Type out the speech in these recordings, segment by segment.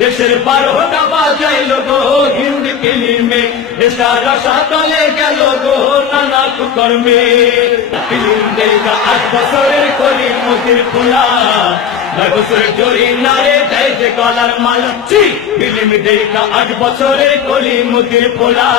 দেশের 12টা বাজাইল গো হিন্দি ফিল্মে, দেশটা রসাতলে গেল গো নানা কুকর্মে। ফিল্ম দেখা 8 বছরের কলি মতির খোলা, 9 বছরের জরিনারে দেয় যে গলার মালা। ফিল্ম দেখা 8 বছরের কলি মতির খোলা,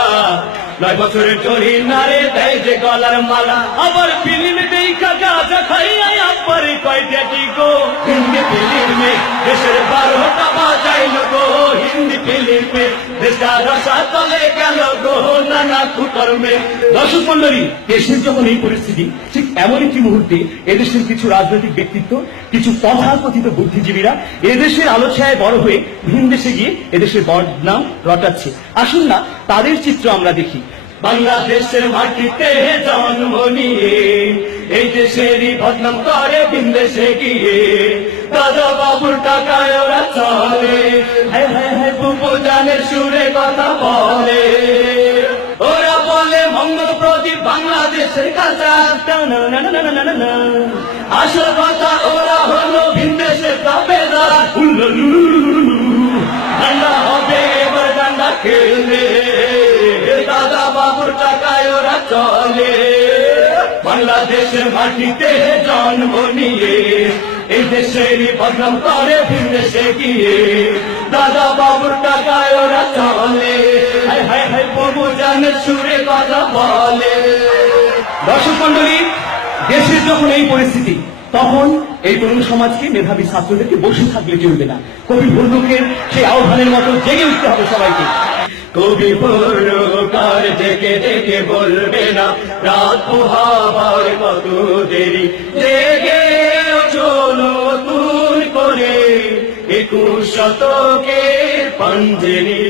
9 বছরের জরিনারে দেয় যে গলার মালা। আবার ফিল্ম দেখা গাঁজা খাইয়া আব্বারে কয় ড্যাডি গো হিন্দি ফিল্মে, দেশের 12টা বাজাইল গো হিন্দি ফিল্মে, দেশটা রসাতলে গেল গো নানা কুকর্মে। দর্শক মন্ডলী, দেশের যখন এই পরিস্থিতি, ঠিক এমন একটি মুহূর্তে এদেশের কিছু রাজনৈতিক ব্যক্তিত্ব, কিছু তথাকথিত বুদ্ধিজীবীরা এদেশের আলোচনায় বড় হয়ে ভিন দেশে গিয়ে এদেশের বদনাম রটাচ্ছে। আসুন না তাদের চিত্র আমরা দেখি। বাংলাদেশের মাটিতে জন্ম নিয়ে এই দেশেরই বদনাম করে ভিন দেশে গিয়ে, দাদা বাবুর টাকায় ওরা চলে, বুবু জানের সুরে কথা বলে। ওরা বলে মঙ্গল প্রদীপ বাংলাদেশের কাঁচা, আসল কথা ওরা হলো ভিন দেশের দাবেদার। ঠান্ডা হবে এবার ডান্ডা খেলে, দাদা বাবুর টাকায় ওরা চলে। বাংলাদেশের মাটিতে জন্ম নিয়ে এই দেশেরই বদনাম করে ভিন দেশে গিয়ে, দাদা বাবুর টাকায় ওরা চলে, বাবু জানের সুরে কথা বলে। দর্শক মন্ডলী, দেশের যখন এই পরিস্থিতি, তখন এই তরুণ সমাজকে, মেধাবী ছাত্রদেরকে বসে থাকলে চলবে না। কবি বন্ধুকের সেই আহ্বানের মতো জেগে উঠতে হবে সবাইকে। কবি কার ডেকে ডেকে বলবে না রাত পোহাবার কত দেরি, জেগে চলো নতুন করে 21 শতকের পাঞ্জেরি।